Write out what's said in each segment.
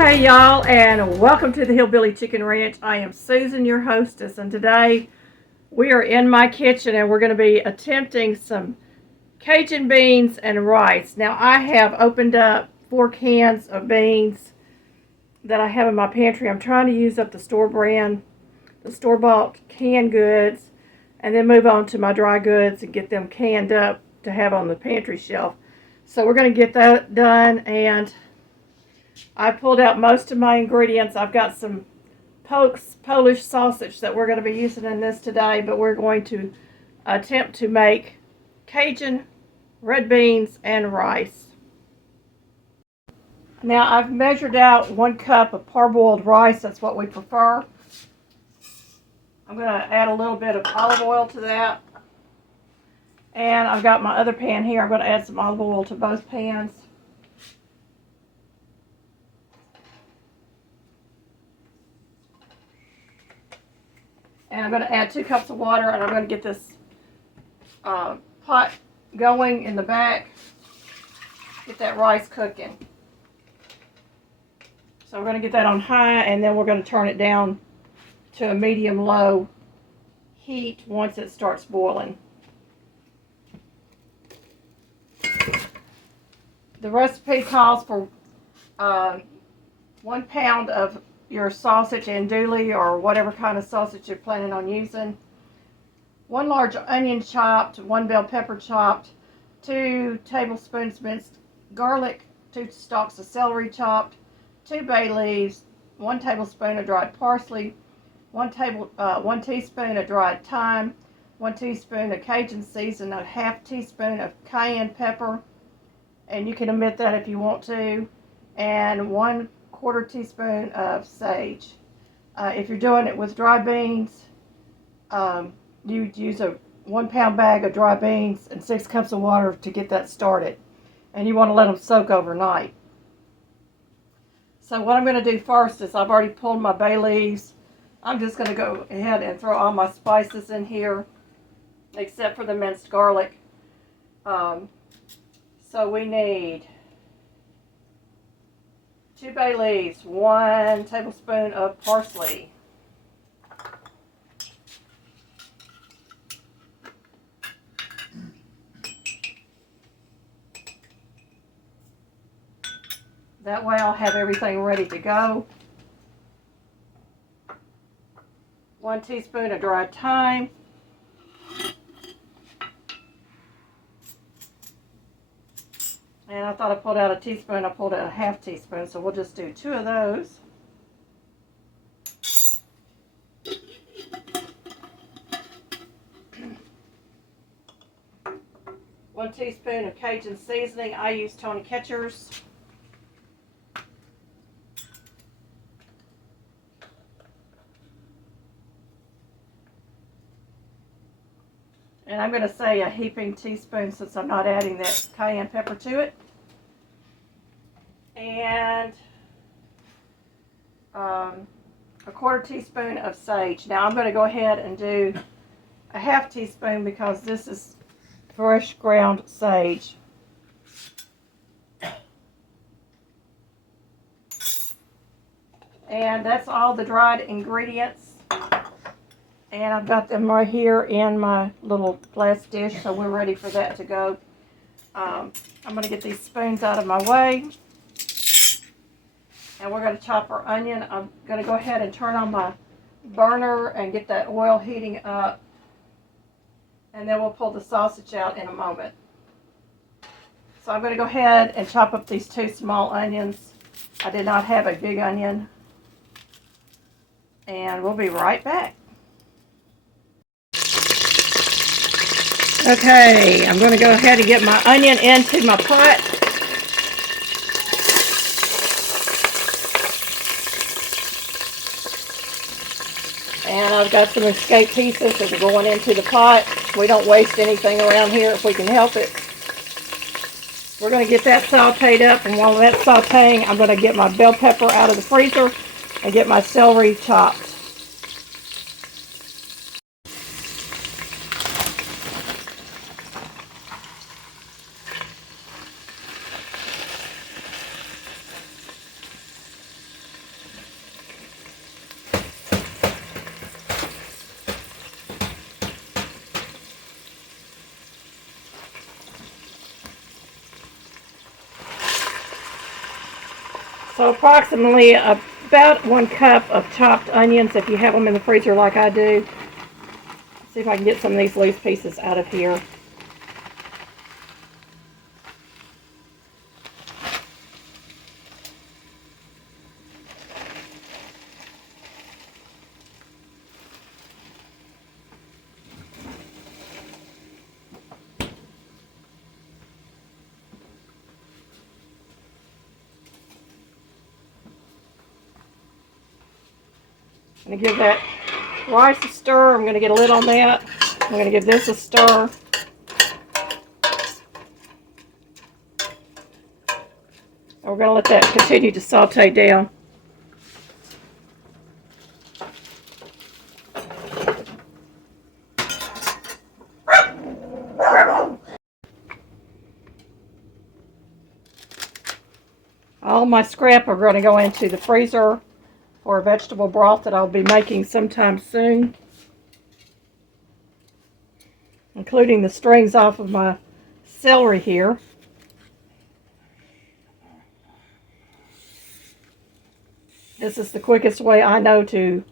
Hey y'all, and welcome to the Hillbilly Chicken Ranch. I am Susan, your hostess, and today we are in my kitchen and we're going to be attempting some Cajun beans and rice. Now I have opened up 4 cans of beans that I have in my pantry. I'm trying to use up the store brand, the store-bought canned goods, and then move on to my dry goods and get them canned up to have on the pantry shelf. So we're going to get that done, and I pulled out most of my ingredients. I've got some Polish sausage that we're going to be using in this today, but we're going to attempt to make Cajun red beans and rice. Now I've measured out 1 cup of parboiled rice. That's what we prefer. I'm going to add a little bit of olive oil to that. And I've got my other pan here. I'm going to add some olive oil to both pans. And I'm going to add 2 cups of water, and I'm going to get this pot going in the back. Get that rice cooking. So we're going to get that on high, and then we're going to turn it down to a medium-low heat once it starts boiling. The recipe calls for 1 pound of your sausage andouille or whatever kind of sausage you're planning on using, 1 large onion chopped, 1 bell pepper chopped, 2 tablespoons minced garlic, 2 stalks of celery chopped, 2 bay leaves, 1 tablespoon of dried parsley, 1 teaspoon of dried thyme, 1 teaspoon of Cajun season, a ½ teaspoon of cayenne pepper, and you can omit that if you want to, and 1/4 teaspoon of sage. If you're doing it with dry beans, you'd use a 1 pound bag of dry beans and 6 cups of water to get that started. And you want to let them soak overnight. So what I'm going to do first is I've already pulled my bay leaves. I'm just going to go ahead and throw all my spices in here, except for the minced garlic. So we need 2 bay leaves, 1 tablespoon of parsley, that way I'll have everything ready to go, 1 teaspoon of dried thyme, and I thought I pulled out a teaspoon. I pulled out a ½ teaspoon, so we'll just do 2 of those. One teaspoon of Cajun seasoning. I use Tony Ketcher's. And I'm going to say a heaping teaspoon since I'm not adding that cayenne pepper to it. And a 1/4 teaspoon of sage. Now I'm going to go ahead and do a ½ teaspoon because this is fresh ground sage. And that's all the dried ingredients. And I've got them right here in my little glass dish, so we're ready for that to go. I'm going to get these spoons out of my way. And we're going to chop our onion. I'm going to go ahead and turn on my burner and get that oil heating up. And then we'll pull the sausage out in a moment. So I'm going to go ahead and chop up these 2 small onions. I did not have a big onion. And we'll be right back. Okay, I'm going to go ahead and get my onion into my pot. And I've got some escape pieces that are going into the pot. We don't waste anything around here if we can help it. We're going to get that sauteed up, and while that's sauteing, I'm going to get my bell pepper out of the freezer and get my celery chopped. So approximately about 1 cup of chopped onions if you have them in the freezer like I do. See if I can get some of these loose pieces out of here. I'm going to give that rice a stir. I'm going to get a lid on that. I'm going to give this a stir. And we're going to let that continue to saute down. All my scrap are going to go into the freezer for a vegetable broth that I'll be making sometime soon, including the strings off of my celery here. This is the quickest way I know to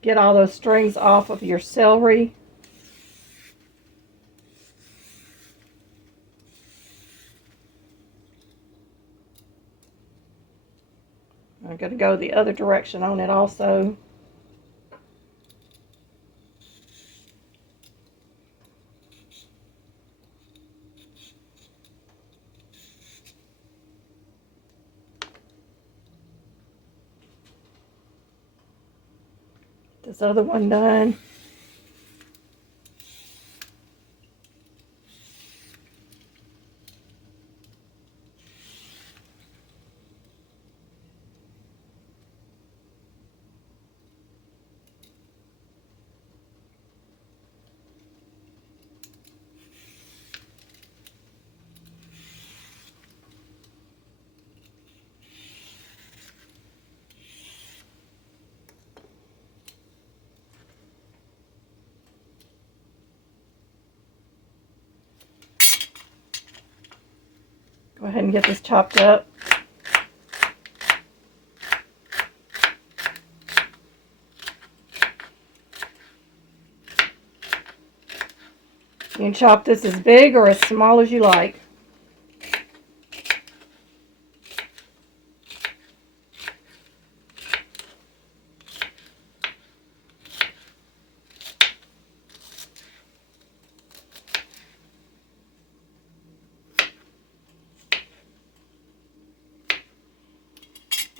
get all those strings off of your celery. I'm going to go the other direction on it also. This other one done. Go ahead and get this chopped up. You can chop this as big or as small as you like.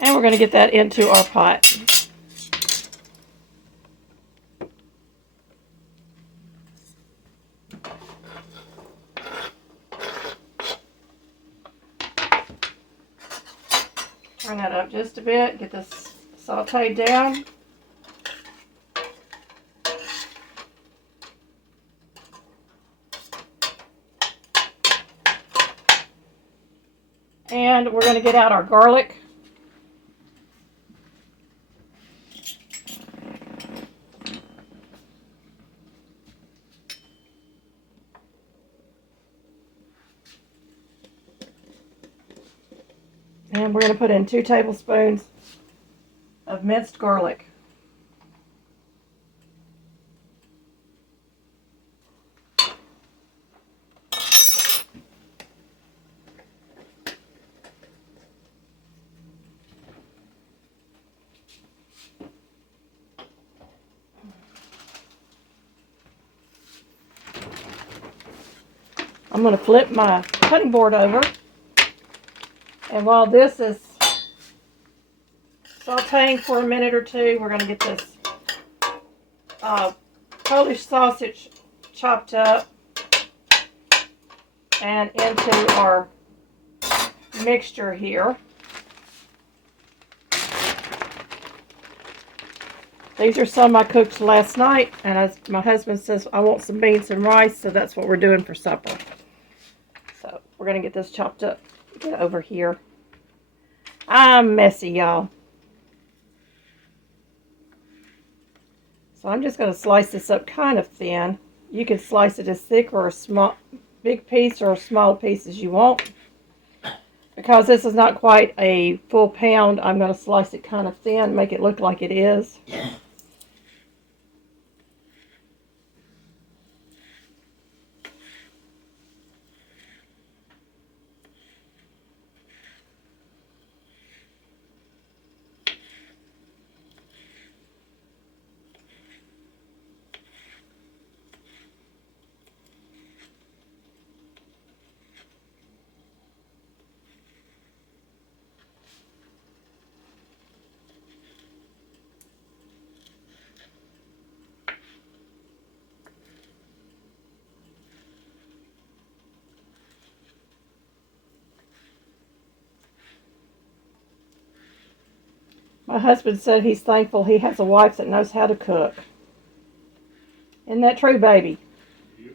And we're going to get that into our pot. Turn that up just a bit, get this sauteed down. And we're going to get out our garlic. And we're going to put in 2 tablespoons of minced garlic. I'm going to flip my cutting board over. And while this is sauteing for a minute or two, we're going to get this Polish sausage chopped up and into our mixture here. These are some I cooked last night, and as my husband says, I want some beans and rice, so that's what we're doing for supper. So we're going to get this chopped up. Get over here. I'm messy, y'all. So I'm just going to slice this up kind of thin. You can slice it as thick or a small, big piece or a small piece as you want. Because this is not quite a full pound, I'm going to slice it kind of thin, make it look like it is. My husband said he's thankful he has a wife that knows how to cook. Isn't that true, baby? Yep.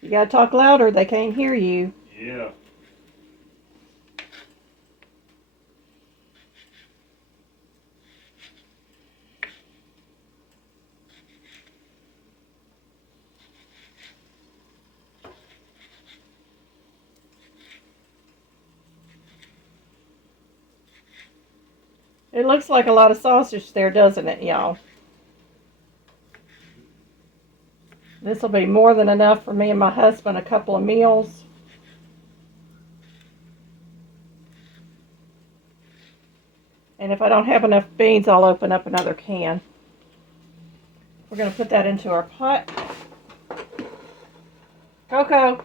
You gotta talk louder, they can't hear you. Yeah. It looks like a lot of sausage there, doesn't it, y'all? This will be more than enough for me and my husband a couple of meals. And if I don't have enough beans, I'll open up another can. We're going to put that into our pot. Coco.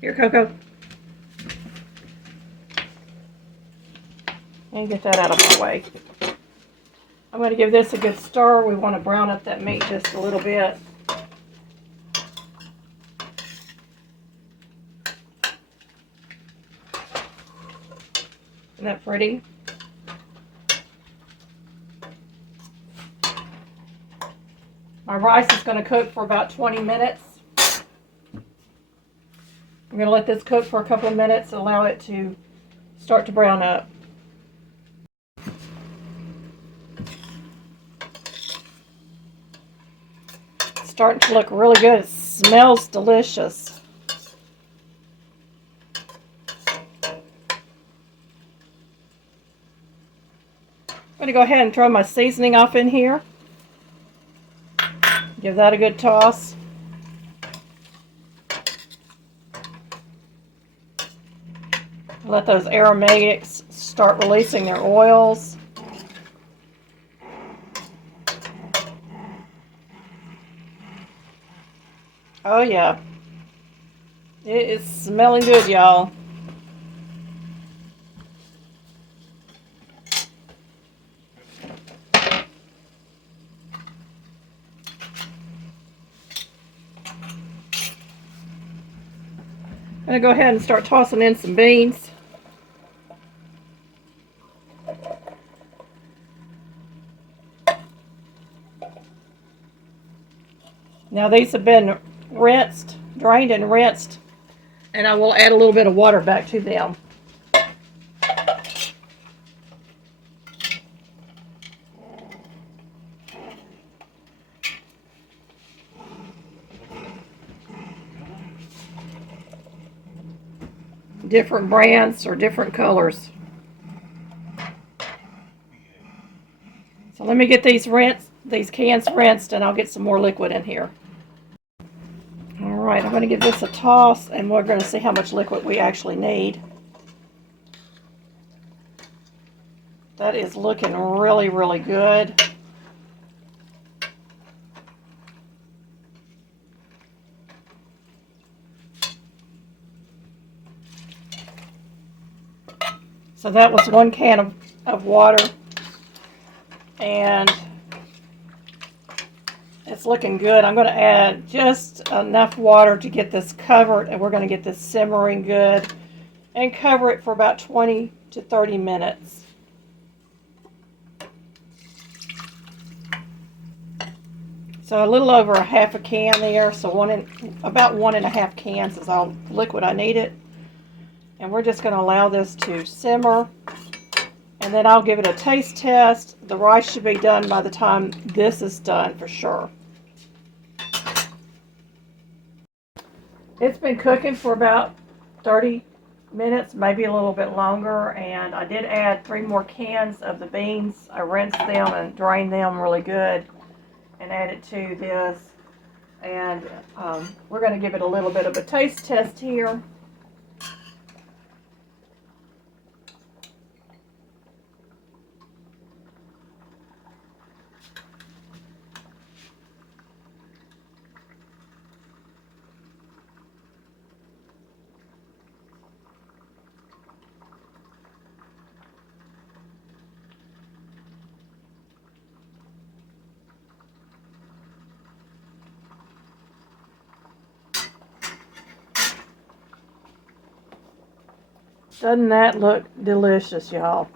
Here, Coco. And get that out of my way. I'm going to give this a good stir. We want to brown up that meat just a little bit. Isn't that pretty? My rice is going to cook for about 20 minutes. I'm going to let this cook for a couple of minutes and allow it to start to brown up. It's starting to look really good. It smells delicious. I'm going to go ahead and throw my seasoning off in here. Give that a good toss. Let those aromatics start releasing their oils. Oh yeah. It is smelling good, y'all. I'm going to go ahead and start tossing in some beans. Now these have been rinsed, drained and rinsed, and I will add a little bit of water back to them. Different brands or different colors. So let me get these cans rinsed, and I'll get some more liquid in here. Alright, I'm going to give this a toss, and we're going to see how much liquid we actually need. That is looking really, really good. So that was 1 can of water, and it's looking good. I'm going to add just enough water to get this covered, and we're going to get this simmering good and cover it for about 20 to 30 minutes. So a little over a half a can there, so about 1.5 cans is all the liquid I needed. And we're just going to allow this to simmer, and then I'll give it a taste test. The rice should be done by the time this is done for sure. It's been cooking for about 30 minutes, maybe a little bit longer, and I did add 3 more cans of the beans. I rinsed them and drained them really good and added to this. And we're going to give it a little bit of a taste test here. Doesn't that look delicious, y'all?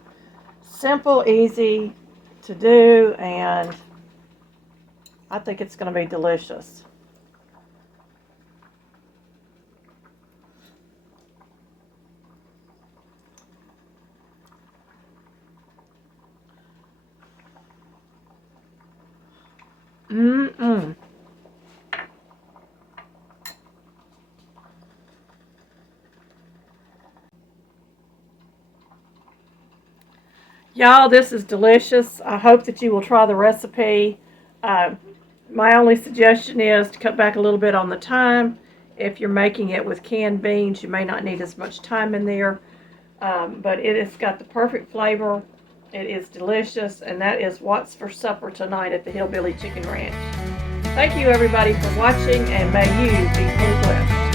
Simple, easy to do, and I think it's going to be delicious. Mmm. Y'all, this is delicious. I hope that you will try the recipe. My only suggestion is to cut back a little bit on the thyme. If you're making it with canned beans, you may not need as much thyme in there. But it has got the perfect flavor. It is delicious, and that is what's for supper tonight at the Hillbilly Chicken Ranch. Thank you, everybody, for watching, and may you be fully blessed.